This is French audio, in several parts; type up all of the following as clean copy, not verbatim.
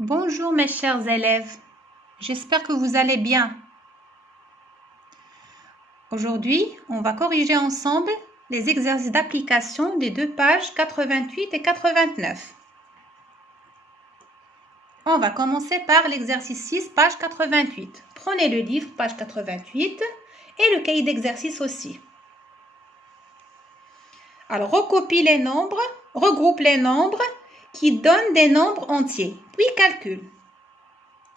Bonjour mes chers élèves, j'espère que vous allez bien. Aujourd'hui, on va corriger ensemble les exercices d'application des deux pages 88 et 89. On va commencer par l'exercice 6, page 88. Prenez le livre, page 88, et le cahier d'exercice aussi. Alors, recopie les nombres, regroupe les nombres qui donnent des nombres entiers, puis calcule.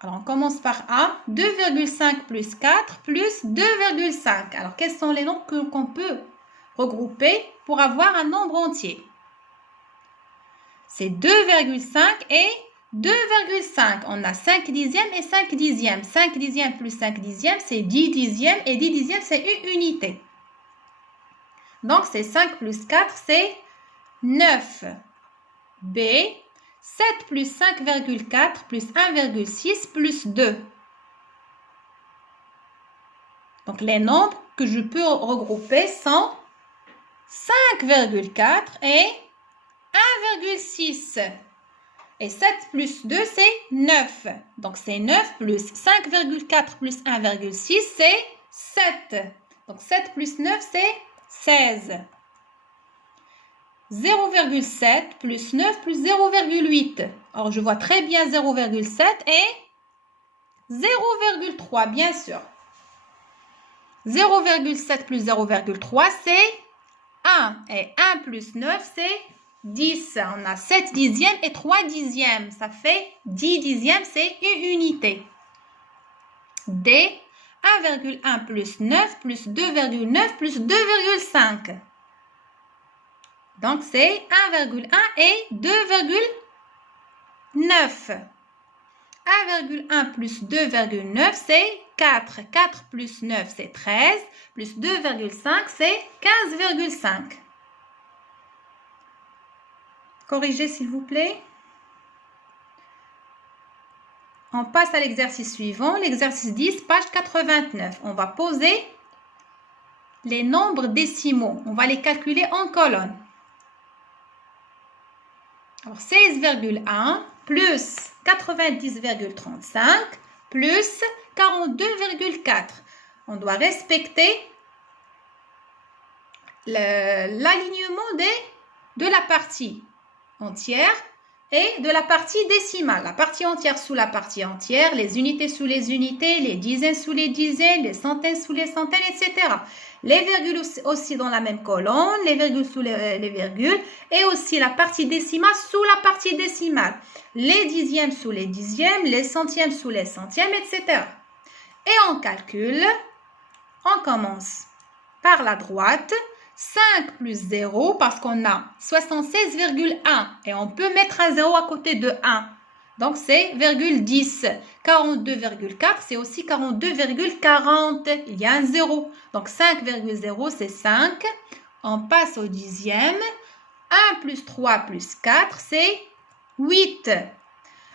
Alors, on commence par A, 2,5 plus 4 plus 2,5. Alors, quels sont les nombres qu'on peut regrouper pour avoir un nombre entier? C'est 2,5 et 2,5. On a 5 dixièmes et 5 dixièmes. 5 dixièmes plus 5 dixièmes, c'est 10 dixièmes. Et 10 dixièmes, c'est une unité. Donc, c'est 5 plus 4, c'est 9. B, 7 plus 5,4 plus 1,6 plus 2. Donc, les nombres que je peux regrouper sont 5,4 et 1,6. Et 7 plus 2, c'est 9. Donc, c'est 9 plus 5,4 plus 1,6, c'est 7. Donc, 7 plus 9, c'est 16. 0,7 plus 9 plus 0,8. Alors, je vois très bien 0,7 et 0,3, bien sûr. 0,7 plus 0,3, c'est 1. Et 1 plus 9, c'est 10. On a 7 dixièmes et 3 dixièmes. Ça fait 10 dixièmes, c'est une unité. D, 1,1 plus 9 plus 2,9 plus 2,5. Donc, c'est 1,1 et 2,9. 1,1 plus 2,9, c'est 4. 4 plus 9, c'est 13. Plus 2,5, c'est 15,5. Corrigez, s'il vous plaît. On passe à l'exercice suivant. L'exercice 10, page 89. On va poser les nombres décimaux. On va les calculer en colonne. Alors, 16,1 plus 90,35 plus 42,4. On doit respecter l'alignement de la partie entière et de la partie décimale. La partie entière sous la partie entière, les unités sous les unités, les dizaines sous les dizaines, les centaines sous les centaines, etc. Les virgules aussi dans la même colonne, les virgules sous les virgules, et aussi la partie décimale sous la partie décimale. Les dixièmes sous les dixièmes, les centièmes sous les centièmes, etc. Et on calcule, on commence par la droite, 5 plus 0, parce qu'on a 76,1, et on peut mettre un 0 à côté de 1. Donc, c'est 10. 42,4, c'est aussi 42,40. Il y a un 0. Donc, 5,0, c'est 5. On passe au dixième. 1 plus 3 plus 4, c'est 8.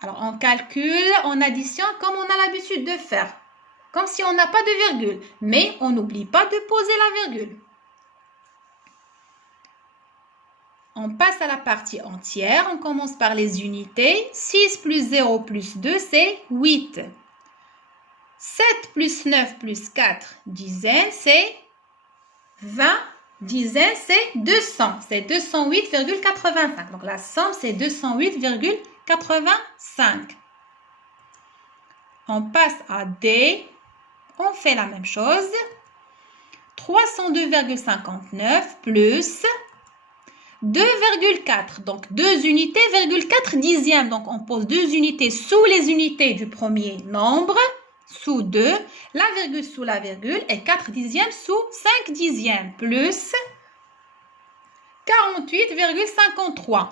Alors, on calcule, on additionne comme on a l'habitude de faire. Comme si on n'a pas de virgule. Mais on n'oublie pas de poser la virgule. On passe à la partie entière. On commence par les unités. 6 plus 0 plus 2, c'est 8. 7 plus 9 plus 4 dizaines, c'est 20. Dizaines, c'est 200. C'est 208,85. Donc, la somme, c'est 208,85. On passe à D. On fait la même chose. 302,59 plus 2,4. Donc, 2 unités, 4 dixièmes. Donc, on pose 2 unités sous les unités du premier nombre. Sous 2, la virgule sous la virgule et 4 dixièmes sous 5 dixièmes. Plus 48,53.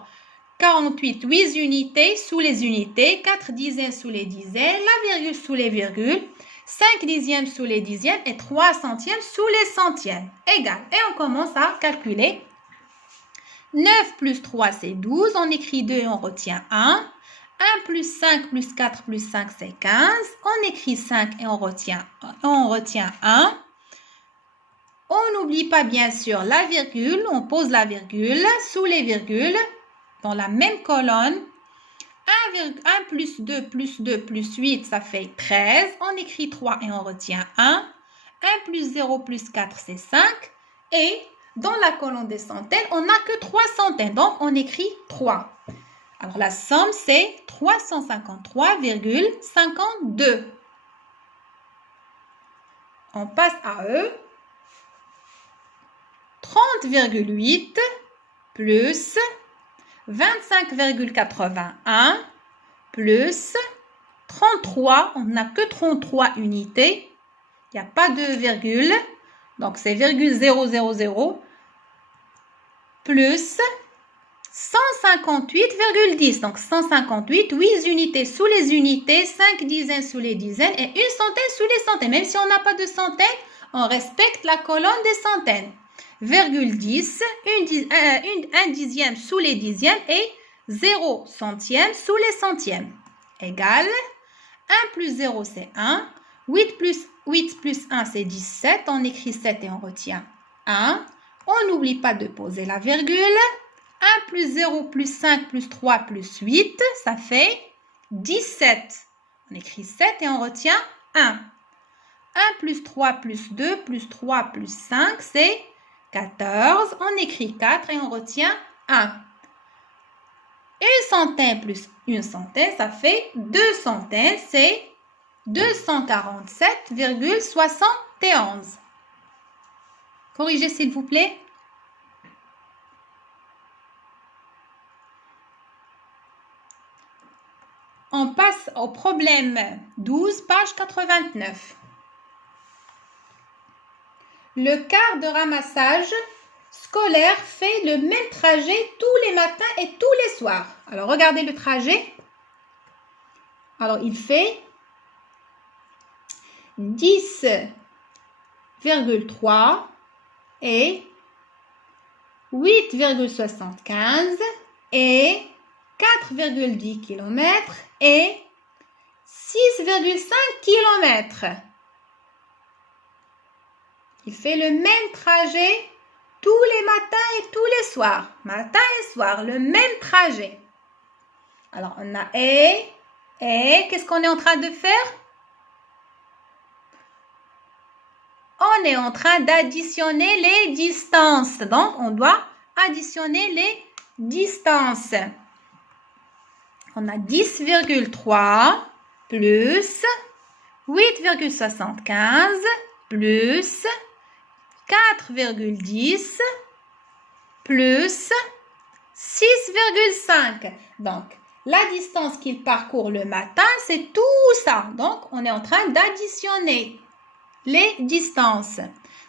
48, 8 unités sous les unités, 4 dizaines sous les dizaines, la virgule sous les virgules, 5 dixièmes sous les dixièmes et 3 centièmes sous les centièmes. Égal. Et on commence à calculer. 9 plus 3, c'est 12. On écrit 2 et on retient 1. 1 plus 5 plus 4 plus 5, c'est 15. On écrit 5 et on retient 1. On n'oublie pas bien sûr la virgule. On pose la virgule sous les virgules dans la même colonne. 1 plus 2 plus 2 plus 8, ça fait 13. On écrit 3 et on retient 1. 1 plus 0 plus 4, c'est 5. Et dans la colonne des centaines, on n'a que 3 centaines. Donc, on écrit 3. Alors, la somme, c'est 353,52. On passe à E. 30,8 plus 25,81 plus 33. On n'a que 33 unités. Il n'y a pas de virgule. Donc, c'est virgule 000 plus 158,10. Donc, 158, 8 unités sous les unités, 5 dizaines sous les dizaines et une centaine sous les centaines. Même si on n'a pas de centaines, on respecte la colonne des centaines. Virgule 10, un dixième sous les dixièmes et 0 centième sous les centièmes. Égale 1 plus 0, c'est 1. 8 plus 1, c'est 17. On écrit 7 et on retient 1. On n'oublie pas de poser la virgule. 1 plus 0 plus 5 plus 3 plus 8, ça fait 17. On écrit 7 et on retient 1. 1 plus 3 plus 2 plus 3 plus 5, c'est 14. On écrit 4 et on retient 1. Une centaine plus une centaine, ça fait 2 centaines, c'est 247,71. Corrigez s'il vous plaît. On passe au problème 12, page 89. Le quart de ramassage scolaire fait le même trajet tous les matins et tous les soirs. Alors, regardez le trajet. Alors, il fait 10,3 et 8,75 et 4,10 km et 6,5 km. Il fait le même trajet tous les matins et tous les soirs. Matin et soir, le même trajet. Alors, on a et qu'est-ce qu'on est en train de faire? On est en train d'additionner les distances. Donc, on doit additionner les distances. On a 10,3 plus 8,75 plus 4,10 plus 6,5. Donc, la distance qu'il parcourt le matin, c'est tout ça. Donc, on est en train d'additionner les distances.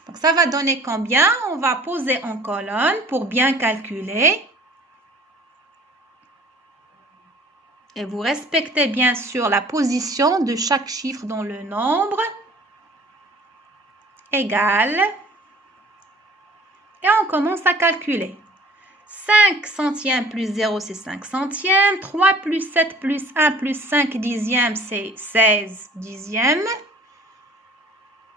Donc, ça va donner combien? On va poser en colonne pour bien calculer. Et vous respectez bien sûr la position de chaque chiffre dans le nombre. Égal. Et on commence à calculer. 5 centièmes plus 0, c'est 5 centièmes. 3 plus 7 plus 1 plus 5 dixièmes, c'est 16 dixièmes.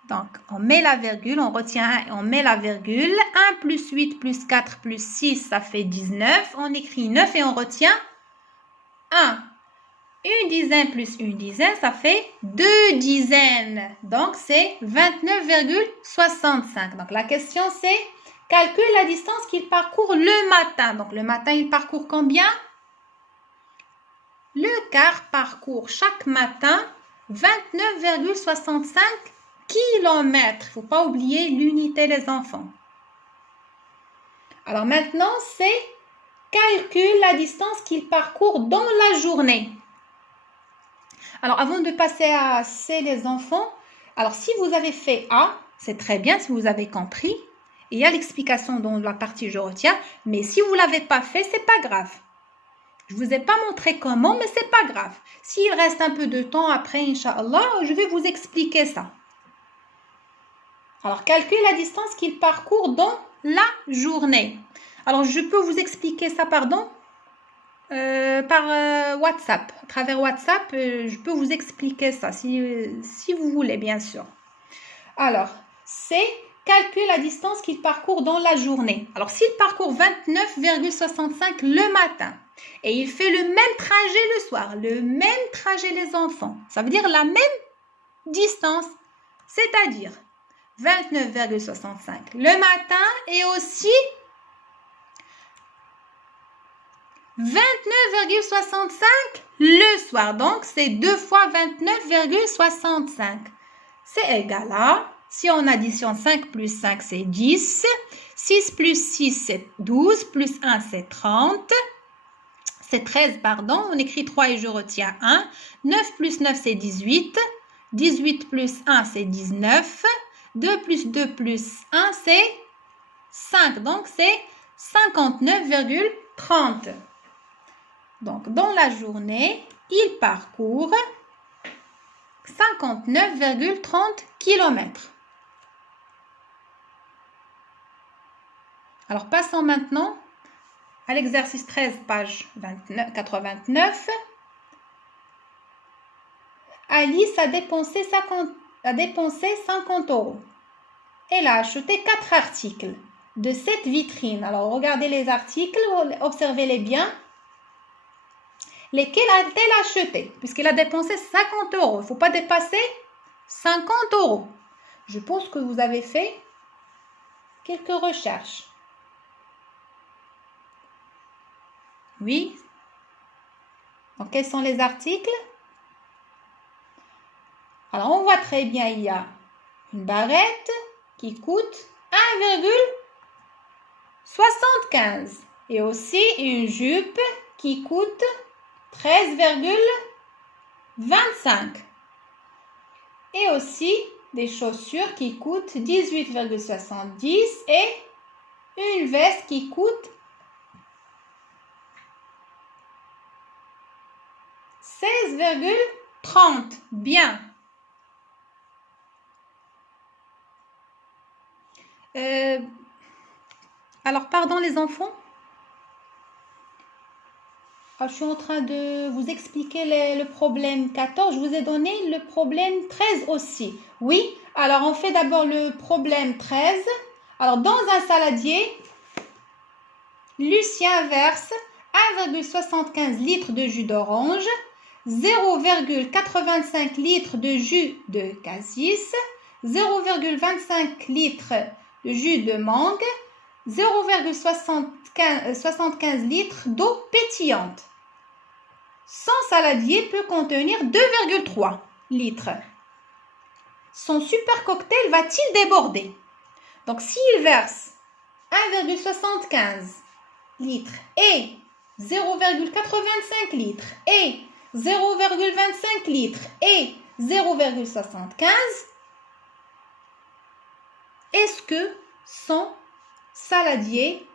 Donc, on met la virgule, on retient 1 et on met la virgule. 1 plus 8 plus 4 plus 6, ça fait 19. On écrit 9 et on retient 1. Une dizaine plus une dizaine, ça fait 2 dizaines. Donc, c'est 29,65. Donc, la question, c'est calcule la distance qu'il parcourt le matin. Donc, le matin, il parcourt combien? Le quart parcourt chaque matin 29,65 km. Il ne faut pas oublier l'unité, les enfants. Alors, maintenant, c'est calcule la distance qu'il parcourt dans la journée. Alors, avant de passer à C, les enfants, alors si vous avez fait A, c'est très bien si vous avez compris. Il y a l'explication dans la partie je retiens, mais si vous ne l'avez pas fait, c'est pas grave. Je ne vous ai pas montré comment, mais c'est pas grave. S'il reste un peu de temps après, Inch'Allah, je vais vous expliquer ça. Alors, calcule la distance qu'il parcourt dans la journée. Alors, je peux vous expliquer ça, pardon, par WhatsApp. À travers WhatsApp, je peux vous expliquer ça, si vous voulez, bien sûr. Alors, c'est calcule la distance qu'il parcourt dans la journée. Alors, s'il parcourt 29,65 le matin et il fait le même trajet le soir, le même trajet les enfants, ça veut dire la même distance, c'est-à-dire 29,65 le matin et aussi 29,65 le soir. Donc, c'est 2 fois 29,65. C'est égal à, si on additionne 5 plus 5, c'est 10. 6 plus 6, c'est 12. Plus 1, c'est 30. C'est 13, pardon. On écrit 3 et je retiens 1. 9 plus 9, c'est 18. 18 plus 1, c'est 19. 2 plus 2 plus 1, c'est 5. Donc, c'est 59,30. Donc, dans la journée, il parcourt 59,30 km. Alors, passons maintenant à l'exercice 13, page 89. Alice a dépensé 50 €. Elle a acheté 4 articles de cette vitrine. Alors, regardez les articles, observez-les bien. Lesquels a-t-elle acheté? Puisqu'elle a dépensé 50 €. Il ne faut pas dépasser 50 €. Je pense que vous avez fait quelques recherches. Oui. Donc, quels sont les articles? Alors, on voit très bien, il y a une barrette qui coûte 1,75 et aussi une jupe qui coûte 13,25 et aussi des chaussures qui coûtent 18,70 et une veste qui coûte 16,30. Bien. Alors, pardon les enfants. Je suis en train de vous expliquer le problème 14. Je vous ai donné le problème 13 aussi. Oui, alors on fait d'abord le problème 13. Alors, dans un saladier, Lucien verse 1,75 litres de jus d'orange, 0,85 litres de jus de cassis, 0,25 litres de jus de mangue, 0,75 litres d'eau pétillante. Son saladier peut contenir 2,3 litres. Son super cocktail va-t-il déborder? Donc, s'il verse 1,75 litres et 0,85 litres et 0,25 litres et 0,75, est-ce que son saladier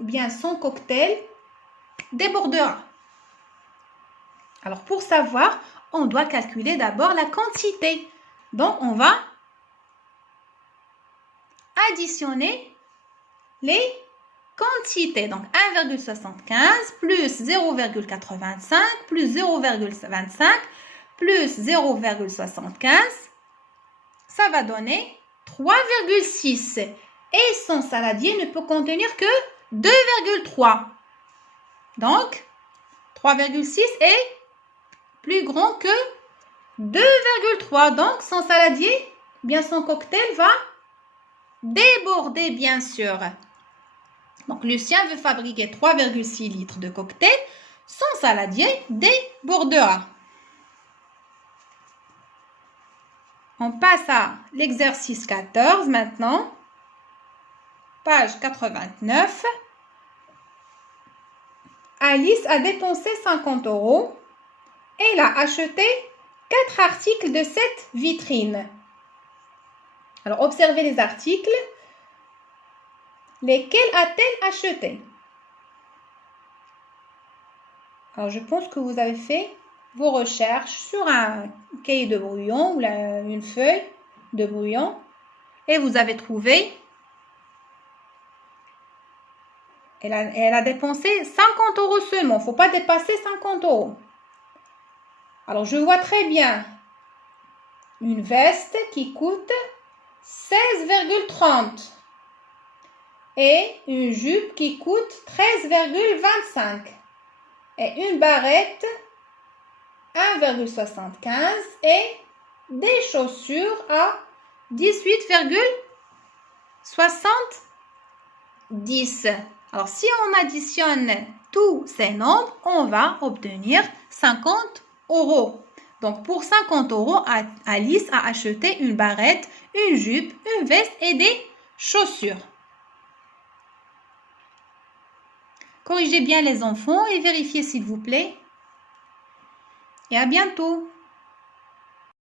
ou bien son cocktail débordera? Alors, pour savoir, on doit calculer d'abord la quantité. Donc, on va additionner les quantités. Donc, 1,75 plus 0,85 plus 0,25 plus 0,75, ça va donner 3,6. Et son saladier ne peut contenir que 2,3. Donc, 3,6 est plus grand que 2,3. Donc, son saladier, bien son cocktail va déborder, bien sûr. Donc, Lucien veut fabriquer 3,6 litres de cocktail. Son saladier débordera. On passe à l'exercice 14 maintenant. Page 89. Alice a dépensé 50 €. Elle a acheté 4 articles de cette vitrine. Alors, observez les articles. Lesquels a-t-elle acheté? Alors, je pense que vous avez fait vos recherches sur un cahier de brouillon ou une feuille de brouillon et vous avez trouvé. Elle a dépensé 50 € seulement. Il ne faut pas dépasser 50 €. Alors, je vois très bien une veste qui coûte 16,30. Et une jupe qui coûte 13,25. Et une barrette 1,75 et des chaussures à 18,70. Alors, si on additionne tous ces nombres, on va obtenir 50 euros. Donc, pour 50 euros, Alice a acheté une barrette, une jupe, une veste et des chaussures. Corrigez bien les enfants et vérifiez s'il vous plaît. Et à bientôt.